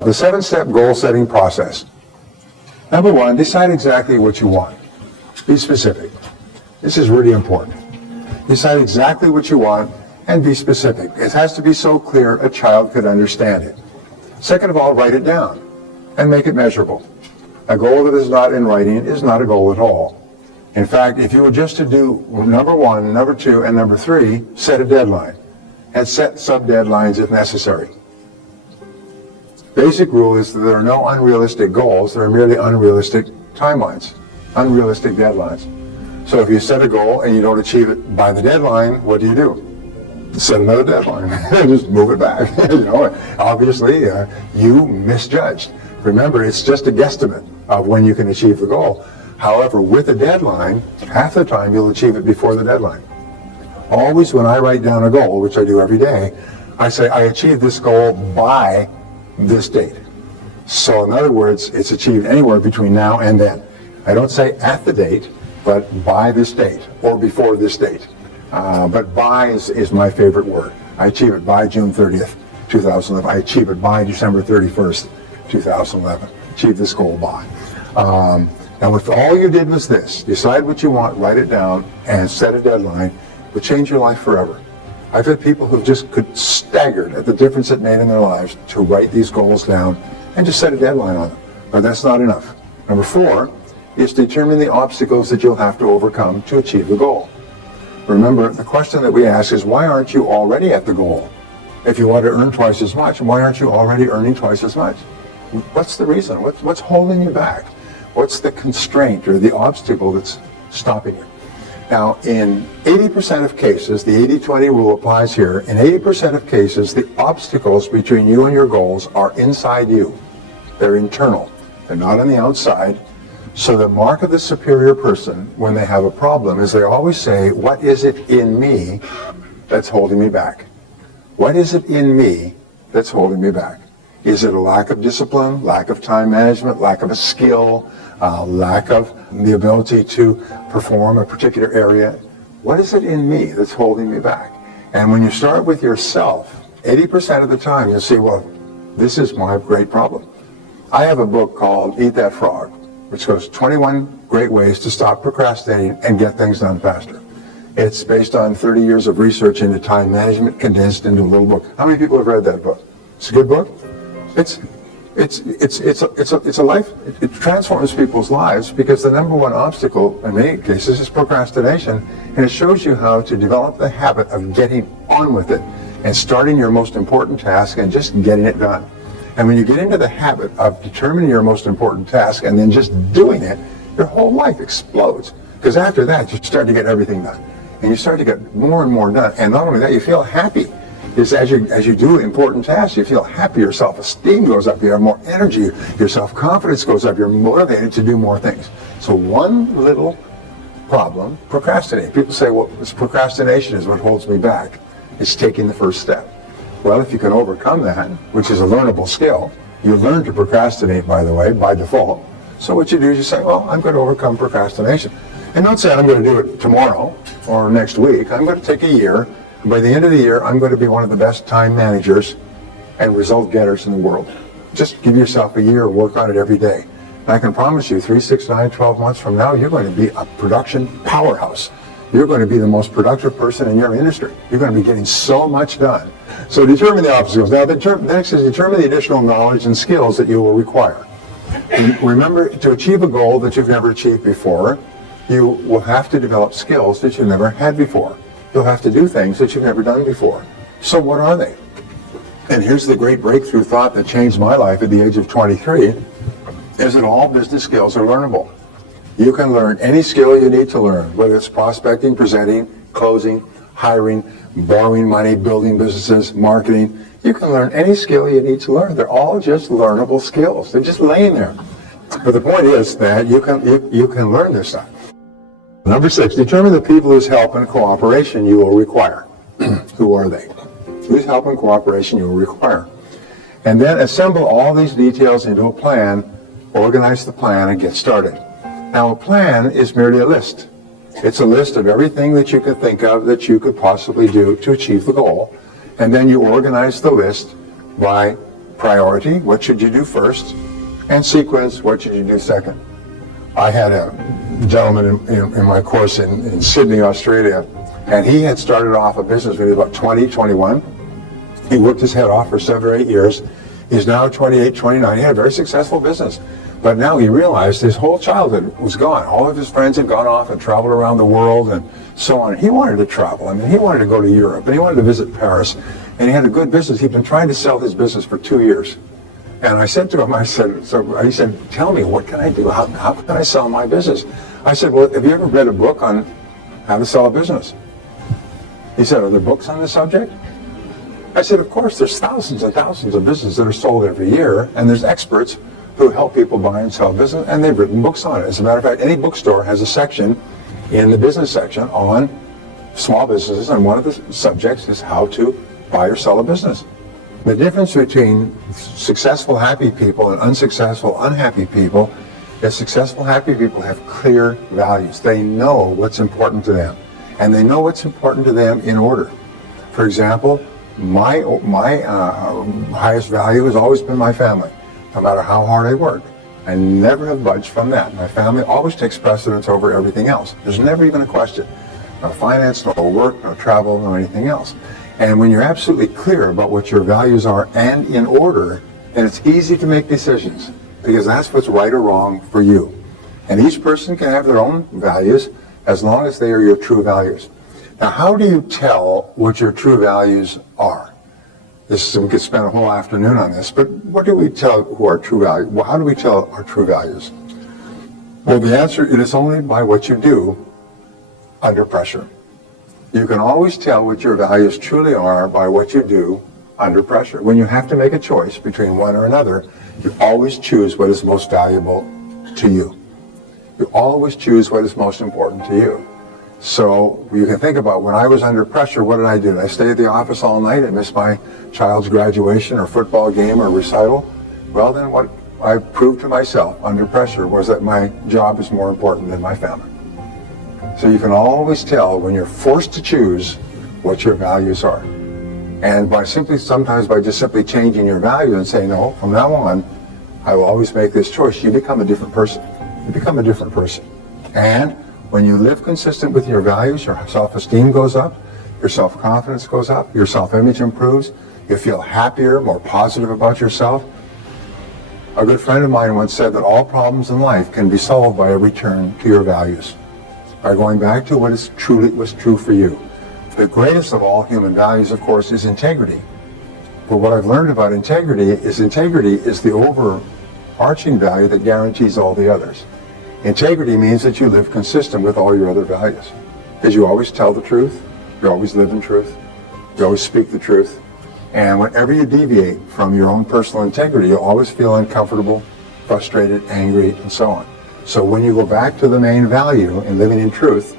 The 7-step goal setting process. Number 1, decide exactly what you want. Be specific. This is really important. Decide exactly what you want and be specific. It has to be so clear a child could understand it. Second of all, write it down and make it measurable. A goal that is not in writing is not a goal at all. In fact, if you were just to do number 1, number 2, and number 3, set a deadline and set sub-deadlines if necessary. Basic rule is that there are no unrealistic goals, there are merely unrealistic timelines, unrealistic deadlines. So if you set a goal and you don't achieve it by the deadline, what do? Set another deadline. Just move it back. Obviously, you misjudged. Remember, it's just a guesstimate of when you can achieve the goal. However, with a deadline, half the time you'll achieve it before the deadline. Always when I write down a goal, which I do every day, I say I achieved this goal by this date. So in other words, it's achieved anywhere between now and then. I don't say at the date, but by this date or before this date. But by is my favorite word. I achieve it by June 30th, 2011. I achieve it by December 31st, 2011. Achieve this goal by. Now if all you did was this, decide what you want, write it down, and set a deadline, it would change your life forever. I've had people who just could staggered at the difference it made in their lives to write these goals down and just set a deadline on them. But that's not enough. Number 4 is determine the obstacles that you'll have to overcome to achieve the goal. Remember, the question that we ask is, why aren't you already at the goal? If you want to earn twice as much, why aren't you already earning twice as much? What's the reason? What's holding you back? What's the constraint or the obstacle that's stopping you? Now, in 80% of cases, the 80-20 rule applies here. In 80% of cases, the obstacles between you and your goals are inside you. They're internal. They're not on the outside. So the mark of the superior person when they have a problem is they always say, what is it in me that's holding me back? What is it in me that's holding me back? Is it a lack of discipline, lack of time management, lack of a skill, lack of the ability to perform a particular area? What is it in me that's holding me back? And when you start with yourself, 80% of the time you'll see, well, this is my great problem. I have a book called Eat That Frog, which goes 21 great ways to stop procrastinating and get things done faster. It's based on 30 years of research into time management condensed into a little book. How many people have read that book? It's a good book. It's a life. It transforms people's lives because the number one obstacle in many cases is procrastination, and it shows you how to develop the habit of getting on with it and starting your most important task and just getting it done. And when you get into the habit of determining your most important task and then just doing it, your whole life explodes. Because after that, you start to get everything done. And you start to get more and more done. And not only that, you feel happy. Because as you do important tasks, you feel happy, your self-esteem goes up, you have more energy, your self-confidence goes up, you're motivated to do more things. So one little problem, procrastinating. People say, well, it's procrastination is what holds me back. It's taking the first step. Well, if you can overcome that, which is a learnable skill, you learn to procrastinate, by the way, by default. So what you do is you say, well, I'm going to overcome procrastination. And don't say I'm going to do it tomorrow or next week. I'm going to take a year. And by the end of the year, I'm going to be one of the best time managers and result getters in the world. Just give yourself a year, work on it every day. And I can promise you, 3, 6, 9, 12 months from now, you're going to be a production powerhouse. You're going to be the most productive person in your industry. You're going to be getting so much done. So determine the obstacles. Now, the next is determine the additional knowledge and skills that you will require. And remember, to achieve a goal that you've never achieved before, you will have to develop skills that you've never had before. You'll have to do things that you've never done before. So what are they? And here's the great breakthrough thought that changed my life at the age of 23, is that all business skills are learnable. You can learn any skill you need to learn, whether it's prospecting, presenting, closing, hiring, borrowing money, building businesses, marketing. You can learn any skill you need to learn. They're all just learnable skills. They're just laying there. But the point is that you can learn this stuff. Number 6, determine the people whose help and cooperation you will require. Who are they? Whose help and cooperation you will require. And then assemble all these details into a plan, organize the plan, and get started. Now, a plan is merely a list. It's a list of everything that you could think of that you could possibly do to achieve the goal. And then you organize the list by priority, what should you do first, and sequence, what should you do second. I had a gentleman in my course in Sydney, Australia, and he had started off a business when he was about 20, 21. He worked his head off for 7 or 8 years. He's now 28, 29. He had a very successful business. But now he realized his whole childhood was gone. All of his friends had gone off and traveled around the world and so on. He wanted to travel. I mean, he wanted to go to Europe, and he wanted to visit Paris. And he had a good business. He'd been trying to sell his business for 2 years. And I said to him, he said, tell me, what can I do? How can I sell my business? I said, well, have you ever read a book on how to sell a business? He said, are there books on this subject? I said, of course, there's thousands and thousands of businesses that are sold every year, and there's experts who help people buy and sell business, and they've written books on it. As a matter of fact, any bookstore has a section in the business section on small businesses, and one of the subjects is how to buy or sell a business. The difference between successful, happy people and unsuccessful, unhappy people is successful, happy people have clear values. They know what's important to them, and they know what's important to them in order. For example, my highest value has always been my family. No matter how hard I work, I never have budged from that. My family always takes precedence over everything else. There's never even a question. No finance, no work, no travel, no anything else. And when you're absolutely clear about what your values are and in order, then it's easy to make decisions, because that's what's right or wrong for you. And each person can have their own values as long as they are your true values. Now, how do you tell what your true values are? We could spend a whole afternoon on this, but what do we tell who are true values? Well, how do we tell our true values? Well, the answer is only by what you do under pressure. You can always tell what your values truly are by what you do under pressure. When you have to make a choice between one or another, you always choose what is most valuable to you. You always choose what is most important to you. So you can think about, when I was under pressure, what did I do? Did I stay at the office all night and miss my child's graduation or football game or recital? Well, then what I proved to myself under pressure was that my job is more important than my family. So you can always tell when you're forced to choose what your values are. And sometimes by just simply changing your values and saying, no, from now on, I will always make this choice, you become a different person. You become a different person. And when you live consistent with your values, your self-esteem goes up, your self-confidence goes up, your self-image improves, you feel happier, more positive about yourself. A good friend of mine once said that all problems in life can be solved by a return to your values, by going back to what was true for you. The greatest of all human values, of course, is integrity. But what I've learned about integrity is the overarching value that guarantees all the others. Integrity means that you live consistent with all your other values. Because you always tell the truth, you always live in truth, you always speak the truth. And whenever you deviate from your own personal integrity, you'll always feel uncomfortable, frustrated, angry, and so on. So when you go back to the main value in living in truth,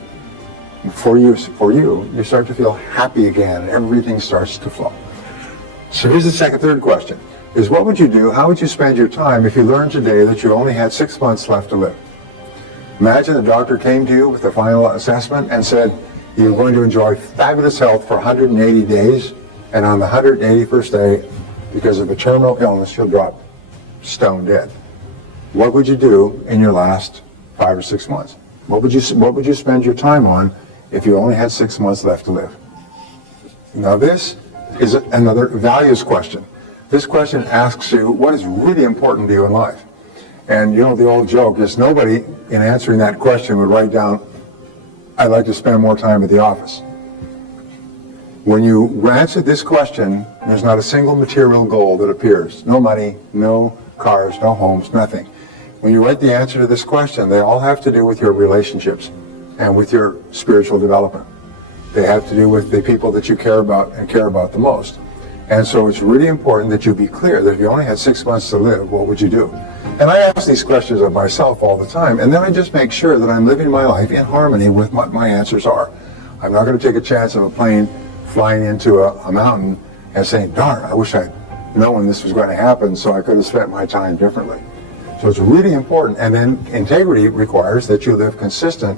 for you, you start to feel happy again, and everything starts to flow. So here's the third question, is what would you do, how would you spend your time if you learned today that you only had 6 months left to live? Imagine the doctor came to you with a final assessment and said, you're going to enjoy fabulous health for 180 days, and on the 181st day, because of a terminal illness, you'll drop stone dead. What would you do in your last 5 or 6 months? What would you spend your time on if you only had 6 months left to live? Now this is another values question. This question asks you what is really important to you in life. And you know, the old joke is nobody in answering that question would write down, I'd like to spend more time at the office. When you answer this question, there's not a single material goal that appears. No money, no cars, no homes, nothing. When you write the answer to this question, they all have to do with your relationships and with your spiritual development. They have to do with the people that you care about and care about the most. And so it's really important that you be clear that if you only had 6 months to live, what would you do? And I ask these questions of myself all the time, and then I just make sure that I'm living my life in harmony with what my answers are. I'm not going to take a chance of a plane flying into a mountain and saying, darn, I wish I'd known this was going to happen so I could have spent my time differently. So it's really important. And then integrity requires that you live consistent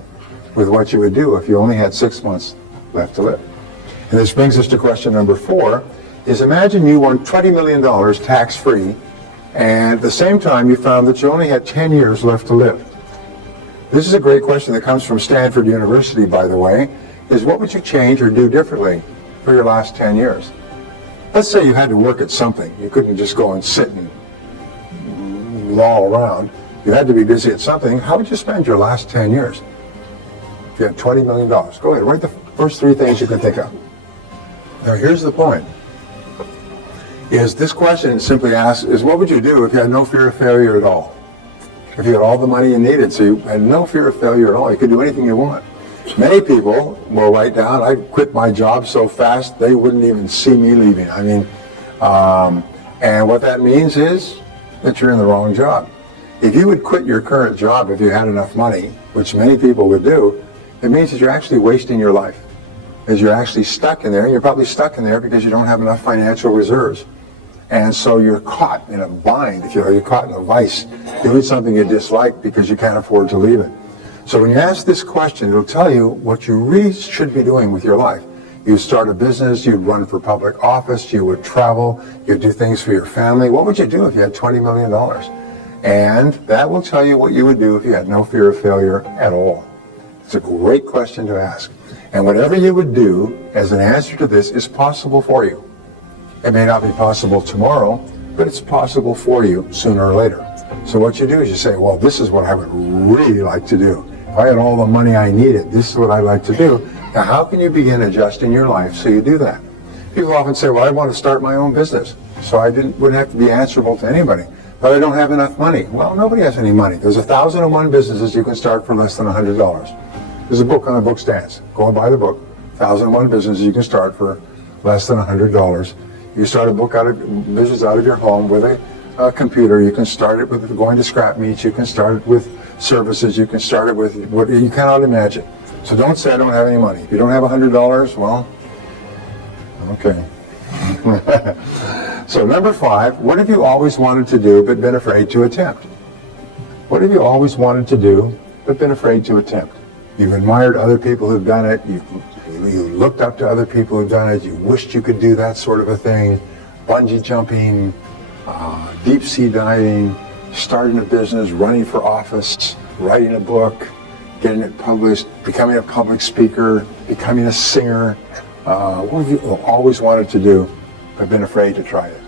with what you would do if you only had 6 months left to live. And this brings us to question number 4. is imagine you won $20 million tax-free, and at the same time you found that you only had 10 years left to live. This is a great question that comes from Stanford University, by the way, is what would you change or do differently for your last 10 years? Let's say you had to work at something. You couldn't just go and sit and loll around. You had to be busy at something. How would you spend your last 10 years? If you had $20 million, go ahead, write the first three things you can think of. Now here's the point. Is this question simply asked is what would you do if you had no fear of failure at all? If you had all the money you needed, so you had no fear of failure at all, you could do anything you want. Many people will write down, I quit my job so fast they wouldn't even see me leaving. I mean, and what that means is that you're in the wrong job. If you would quit your current job if you had enough money, which many people would do, it means that you're actually wasting your life. As you're actually stuck in there, and you're probably stuck in there because you don't have enough financial reserves. And so you're caught in a bind, if you know, you're caught in a vice, doing something you dislike because you can't afford to leave it. So when you ask this question, it'll tell you what you really should be doing with your life. You'd start a business, you'd run for public office, you would travel, you'd do things for your family. What would you do if you had $20 million? And that will tell you what you would do if you had no fear of failure at all. It's a great question to ask. And whatever you would do as an answer to this is possible for you. It may not be possible tomorrow, but it's possible for you sooner or later. So what you do is you say, well, this is what I would really like to do. If I had all the money I needed, this is what I'd like to do. Now, how can you begin adjusting your life so you do that? People often say, well, I want to start my own business, so I wouldn't have to be answerable to anybody. But I don't have enough money. Well, nobody has any money. There's 1,001 businesses you can start for less than $100. There's a book on the book stands. Go and buy the book. 1,001 businesses you can start for less than $100. You start a business out of your home with a computer. You can start it with going to scrap meets. You can start it with services. You can start it with what you cannot imagine. So don't say I don't have any money. If you don't have $100, well, okay. So number 5, what have you always wanted to do but been afraid to attempt? What have you always wanted to do but been afraid to attempt? You've admired other people who've done it. You looked up to other people who've done it. You wished you could do that sort of a thing. Bungee jumping, deep sea diving, starting a business, running for office, writing a book, getting it published, becoming a public speaker, becoming a singer. What have you always wanted to do but been afraid to try it?